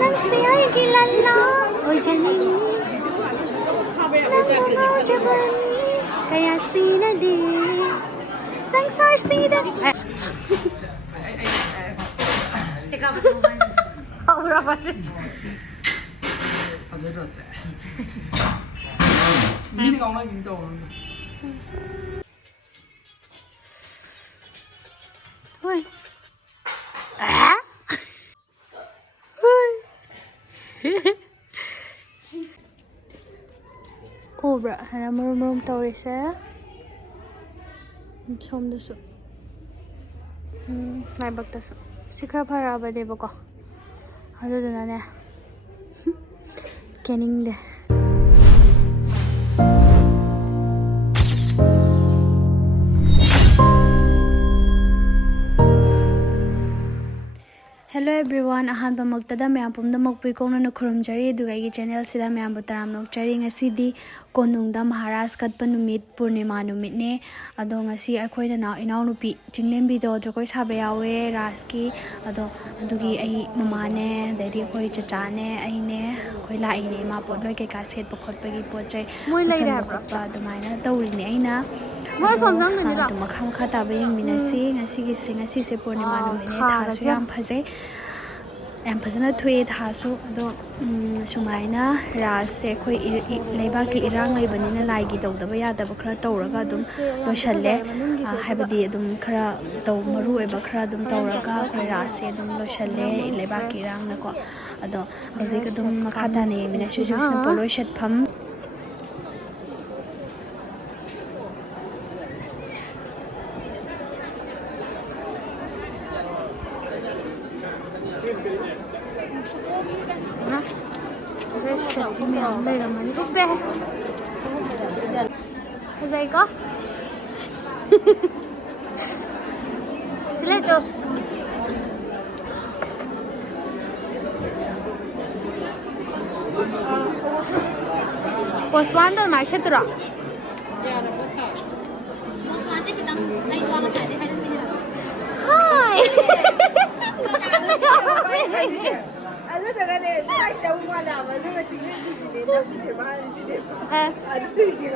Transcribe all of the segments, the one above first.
ꯅꯪꯁꯦ ꯑꯩꯒꯤ ꯂꯜꯂꯥ ꯑꯣꯏꯖꯅꯤꯡꯉꯤ ꯅꯪꯕꯨ ꯉꯥꯎꯖꯕꯅꯤ ꯀꯌꯥ ꯁꯤꯅꯗꯤ ꯁꯪꯁꯥꯔꯁꯤꯗ ꯍꯧꯔꯕꯅꯤ 미리 가만 긴다 오늘. ꯍꯣꯏ ꯍꯣꯏ ꯎꯕ꯭ꯔꯥ ꯍꯥꯏꯅ ꯃꯔꯨꯝ ꯃꯔꯨꯝ ꯇꯧꯔꯤꯁꯦ ꯁꯣꯝꯗꯁꯨ ꯂꯥꯏꯕꯛꯇꯁꯨ ꯁꯤ ꯈꯔ ꯐꯔꯛꯑꯕꯅꯦꯕꯀꯣ ꯑꯗꯨꯗꯨꯅꯅꯦ ꯀꯦꯅꯤꯡꯗꯦ ꯍꯦꯜꯂꯣ ꯑꯦꯕ꯭ꯔꯤꯋꯥꯟ ꯑꯍꯥꯟꯕꯃꯛꯇꯗ ꯃꯌꯥꯝ ꯄꯨꯝꯅꯃꯛꯄꯨ ꯏꯀꯣꯛꯅꯅ ꯈꯨꯔꯨꯝꯖꯔꯤ ꯑꯗꯨꯒ ꯑꯩꯒꯤ ꯆꯦꯅꯦꯜꯁꯤꯗ ꯃꯌꯥꯝꯕꯨ ꯇꯔꯥꯝ ꯅꯣꯛꯆꯔꯤ ꯉꯁꯤꯗꯤ ꯀꯣꯅꯨꯡꯗ ꯃꯍꯥꯔꯥꯖ ꯀꯠꯄ ꯅꯨꯃꯤꯠ ꯄꯨꯔꯅꯤꯃꯥ ꯅꯨꯃꯤꯠꯅꯦ ꯑꯗꯣ ꯉꯁꯤ ꯑꯩꯈꯣꯏꯅ ꯏꯅꯥꯎꯅꯨꯄꯤ ꯆꯤꯡꯂꯦꯝꯕꯤꯗꯣ ꯖꯒꯣꯏ ꯁꯥꯕ ꯌꯥꯎꯋꯦ ꯔꯥꯁꯀꯤ ꯑꯗꯣ ꯑꯗꯨꯒꯤ ꯑꯩ ꯃꯃꯥꯅꯦ ꯑꯗꯩꯗꯤ ꯑꯩꯈꯣꯏ ꯆꯆꯥꯅꯦ ꯑꯩꯅꯦ ꯑꯩꯈꯣꯏ ꯂꯥꯛꯏꯅꯦ ꯏꯃꯥ ꯄꯣꯠ ꯂꯣꯏ ꯀꯩꯀꯥ ꯁꯦꯠꯄ ꯈꯣꯠꯄꯒꯤ ꯄꯣꯠ ꯆꯩ ꯄꯨꯁꯟꯕ ꯈꯣꯠꯄ ꯑꯗꯨꯃꯥꯏꯅ ꯇꯧꯔꯤꯅꯦ ꯑꯩꯅ ꯑꯗꯣ ꯃꯈꯥ ꯃꯈꯥ ꯇꯥꯕ ꯌꯦꯡꯃꯤꯟꯅꯁꯤ ꯉꯁꯤꯁꯦ ꯄꯨꯔꯅꯤꯃꯥ ꯅꯨꯃꯤꯠꯅꯦ ꯊꯥꯁꯨ ꯌꯥꯝ ꯐꯖꯩ ꯌꯥꯝ ꯐꯖꯅ ꯊꯣꯛꯑꯦ ꯊꯥꯁꯨ ꯑꯗꯣ ꯁꯨꯃꯥꯏꯅ ꯔꯥꯁꯁꯦ ꯑꯩꯈꯣꯏ ꯂꯩꯕꯥꯛꯀꯤ ꯏꯔꯥꯡ ꯂꯩꯕꯅꯤꯅ ꯂꯥꯏꯒꯤ ꯇꯧꯗꯕ ꯌꯥꯗꯕ ꯈꯔ ꯇꯧꯔꯒ ꯑꯗꯨꯝ ꯂꯣꯏꯁꯜꯂꯦ ꯍꯥꯏꯕꯗꯤ ꯑꯗꯨꯝ ꯈꯔ ꯃꯔꯨ ꯑꯣꯏꯕ ꯈꯔ ꯑꯗꯨꯝ ꯇꯧꯔꯒ ꯑꯩꯈꯣꯏ ꯔꯥꯁꯁꯦ ꯑꯗꯨꯝ ꯂꯣꯏꯁꯜꯂꯦ ꯂꯩꯕꯥꯛꯀꯤ ꯏꯔꯥꯡꯅꯀꯣ ꯑꯗꯣ ꯍꯧꯖꯤꯛ ꯑꯗꯨꯝ ꯃꯈꯥ ꯇꯥꯅ ꯌꯦꯡꯃꯤꯟꯅꯁꯤ ꯍꯧꯖꯤꯛꯁꯤꯅ ꯄꯣꯠꯂꯣꯏ ꯁꯦꯠꯐꯝ ꯂꯩꯔꯝꯃꯅꯤ ꯎꯞꯄꯦ ꯐꯖꯩꯀꯣ ꯁꯤꯂꯦꯇꯣ ꯄꯣꯁꯋꯥꯟꯗꯣ ꯑꯗꯨꯃꯥꯏꯅ ꯁꯦꯠꯇꯨꯔꯣ ꯍꯥꯏ ꯑꯗꯨꯗꯨꯒꯅꯦ ꯁ꯭ꯋꯥꯏꯁꯤꯗ ꯑꯃꯨꯛ ꯃꯥꯜꯂꯛꯑꯕ ꯑꯗꯨꯒ ꯆꯤꯡꯂꯦꯝꯕꯤꯁꯤꯅꯦ ꯂꯝꯕꯤꯁꯦ ꯃꯥꯜꯂꯤꯁꯤꯅꯦ ꯑꯗꯨꯒꯤ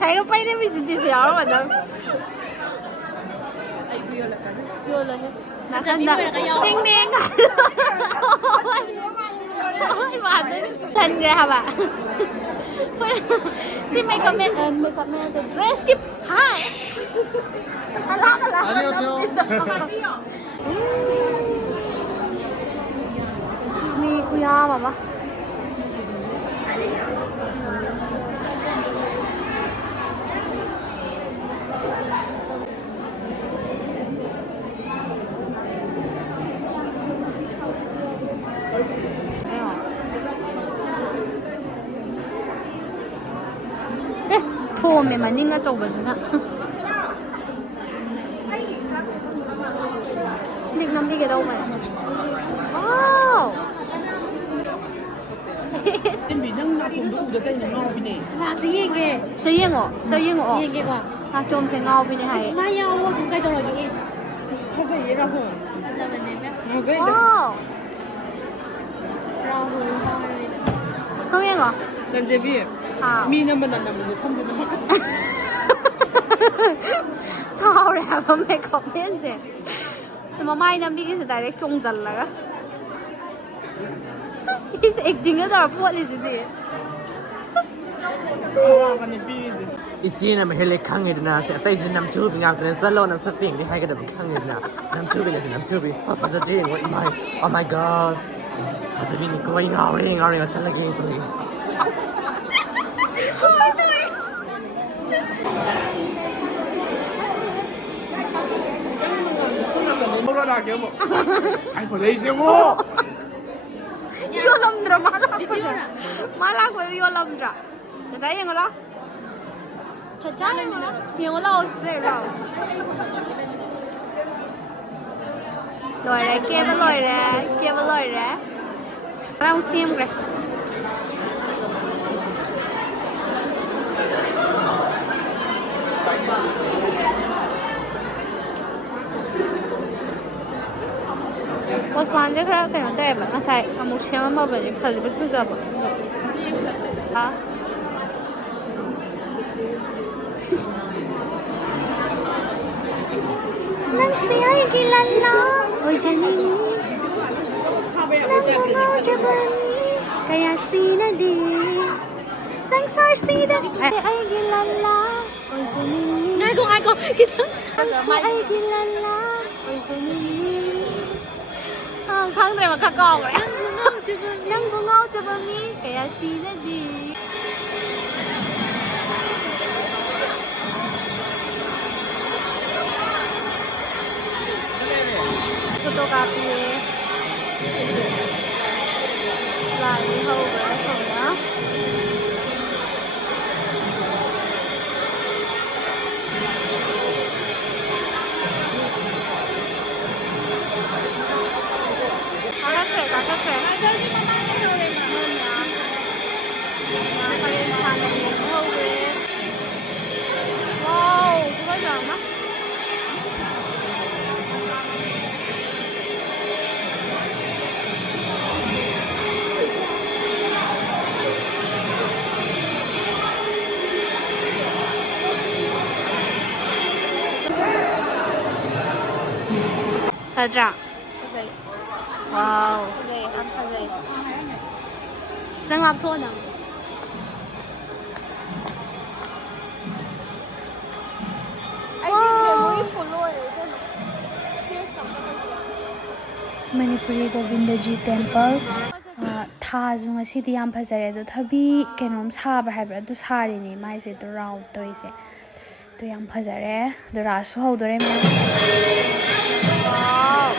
ꯍꯥꯏꯒ ꯄꯩꯅꯕꯤꯁꯤꯗꯤꯁꯨ ꯌꯥꯎꯔꯝꯃ ꯅꯪ ꯑꯩꯕꯨ ꯌꯣꯜꯂꯛꯀꯅꯤ ꯌꯣꯜꯂꯣꯍꯦ ꯅꯥꯀꯟꯗ ꯇꯤꯡ ꯇꯤꯡ ꯊꯟꯈ꯭ꯔꯦ ꯍꯥꯏꯕ ꯁꯤ ꯃꯦꯀꯞ ꯅꯠꯇꯦ ꯗ꯭ꯔꯦꯁꯀꯤ ꯍꯥꯏ ꯃꯤ ꯈꯨꯌꯥꯝ ꯑꯃ ꯊꯣꯝꯃꯦ ꯃꯅꯤꯡ ꯑꯆꯧꯕꯁꯤꯅ ꯂꯤꯛ ꯅꯝꯕꯤꯒꯦ ꯇꯧꯕꯅꯦ ꯋꯥꯎ ꯅꯪ ꯅꯥꯆꯣꯝꯗꯣ ꯎꯗ ꯀꯩꯅꯣ ꯉꯥꯎꯕꯤꯅꯦ. ꯂꯥꯛꯇ ꯌꯦꯡꯒꯦ. ꯁꯤꯗ ꯌꯦꯡꯉꯣ. ꯁꯤꯗ ꯌꯦꯡꯉꯣ. ꯌꯦꯡꯒꯦꯀꯣ. ꯅꯥꯆꯣꯝꯁꯦ ꯉꯥꯎꯕꯤꯅꯦ ꯍꯥꯏꯌꯦ. ꯃꯥ ꯌꯥꯎꯋꯣ ꯑꯗꯨꯝ ꯀꯩꯗꯧꯔꯒꯦ. ꯐꯖꯩꯌꯦ ꯔꯥꯍꯨꯜ. ꯐꯖꯕꯅꯦꯕ. ꯉꯥꯎꯖꯩꯗ. ꯔꯥꯍꯨꯜ ꯍꯥꯏꯔꯦ. ꯁꯣꯝ ꯌꯦꯡꯉꯣ. ꯂꯟꯖꯦꯕꯤ. ꯃꯤꯅ ꯃꯅꯝ ꯅꯝꯕꯗ ꯁꯝꯗꯨꯅ ꯃꯈꯠ. ꯁꯥꯎꯔꯦ ꯍꯥꯏꯕ ꯃꯦꯀꯞ ꯃꯦꯟꯁꯦ. ꯃꯃꯥꯏ ꯅꯝꯕꯤꯒꯤꯁꯦ ꯗꯥꯏꯔꯦꯛ ꯆꯣꯡꯖꯜꯂꯒ. ꯏꯁ ꯑꯦꯛꯇꯤꯡꯒ ꯇꯧꯔ ꯐꯣꯠꯂꯤꯁꯤꯗꯤ. ꯑꯋꯥꯕꯅꯤ ꯄꯤꯔꯤꯁꯦ. 이지는 헬레 강이드나 세타이즈 남주비 냥그는 살로나 서팅이 하게도 강이드나 남주비는 남주비 아저지 what my oh my god 아저비니 going out 살라게 그러기 뭐라게 뭐 아이 벌레이제 뭐 Yolamdra malak yolamdra. Chacha yengola. Chacha yengola usse la. Loire ke loire. Ara usim gre. ꯄꯣꯁꯃꯥꯟꯁꯦ ꯈꯔ ꯀꯩꯅꯣ ꯇꯧꯋꯦꯕ ꯉꯁꯥꯏ ꯑꯃꯨꯛ ꯁꯦꯝꯃꯝꯃꯕꯅꯤ ꯐꯖꯕ ꯐꯖꯕ ꯅꯪꯁꯦ ꯑꯩꯒꯤ ꯂꯜꯂꯥ ꯑꯣꯏꯖꯅꯤꯡꯉꯤ ꯅꯪꯕꯨ ꯉꯥꯎꯖꯕꯅꯤ ꯀꯌꯥ ꯁꯤꯅꯗꯤ ꯁꯪꯁꯥꯔꯁꯤꯗ ꯑꯩꯒꯤ ꯂꯜꯂꯥ ꯑꯣꯏꯖꯅꯤꯡꯉꯤ ꯉꯥꯏꯈꯣ ꯈꯤꯇꯪ ꯑꯩꯒꯤ ꯂꯜꯂꯥ ꯑꯣꯏꯖꯅꯤꯡꯉꯤ ꯈꯪꯗ꯭ꯔꯦ ꯃꯈꯥ ꯀꯥꯎꯈ꯭ꯔꯦ ꯅꯪꯕꯨ ꯉꯥꯎꯖꯕ ꯃꯤ ꯀꯌꯥ ꯁꯤꯅꯗꯤ फोटो कापिए लाई होगा सोना wow quá giỏi mắt Thật wow ăn thật vậy đang làm thôi nào Manipuri Govindaji Temple thaazu ngasidi yam phajare do thabi kenom sabra haibra du sari ni mai se to round toise to yam phajare do rasu hodore me wow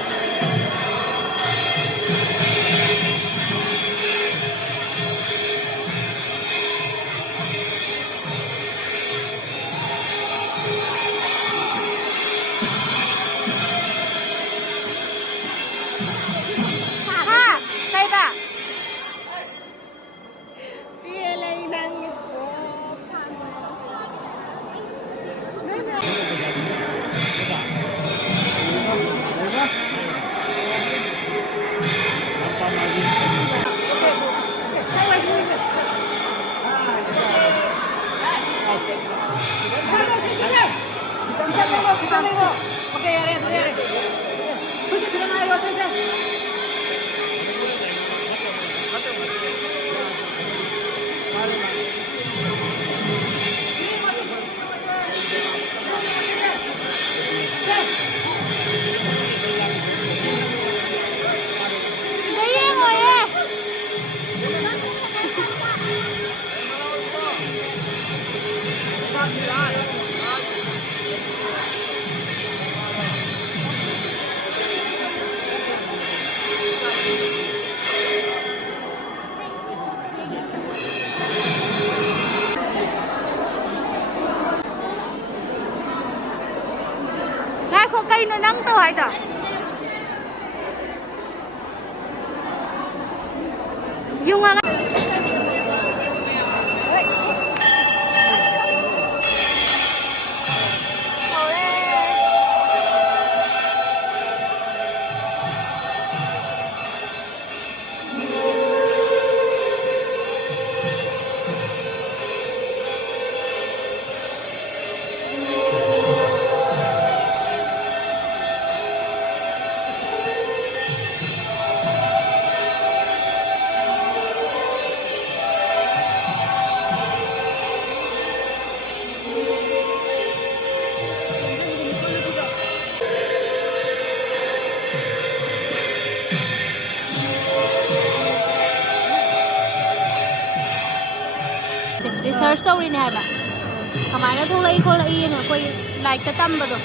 cây nó nắng tôi hay sao dùng à research story này hả kamaina tholai kholai na koi like ta tamba do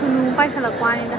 kunu pai sala kwani da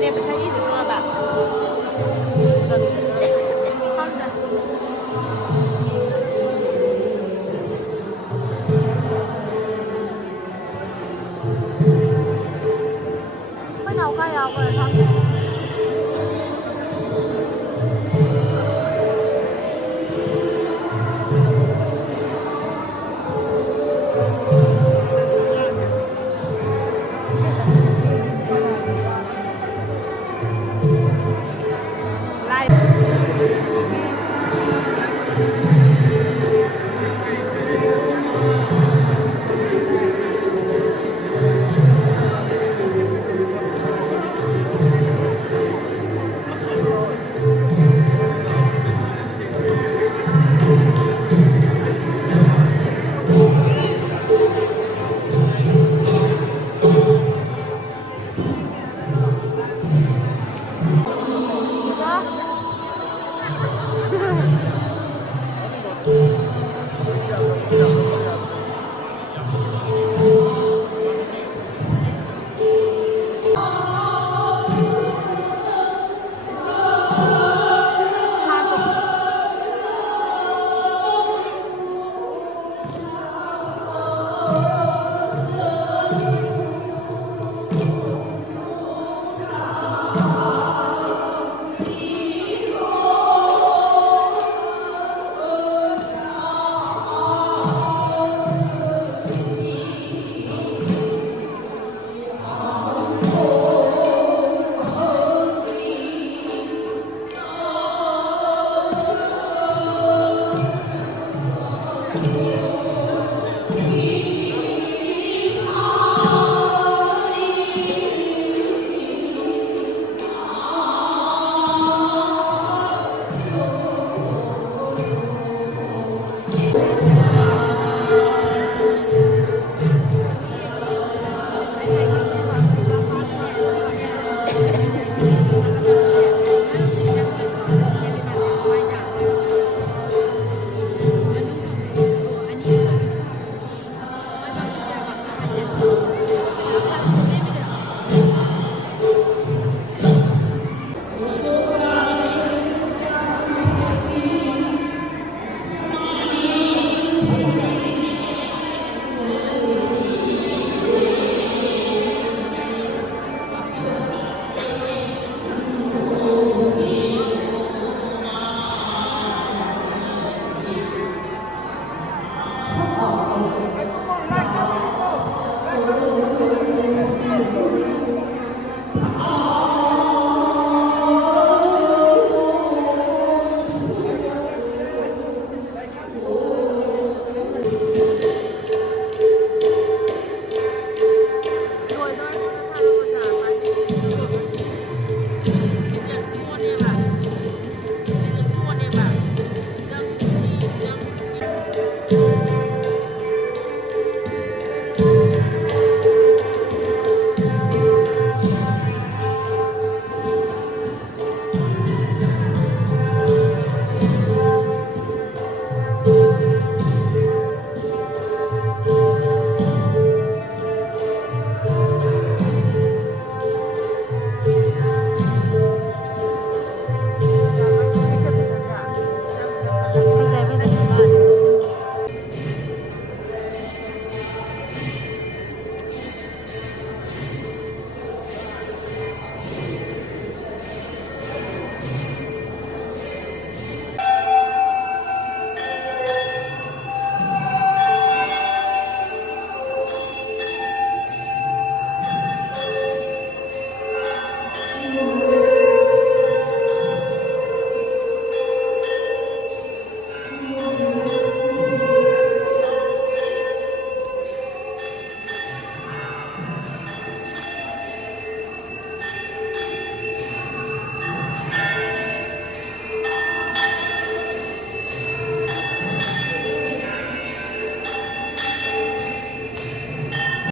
ꯂꯩꯔꯅꯦ ꯄꯩꯁꯥ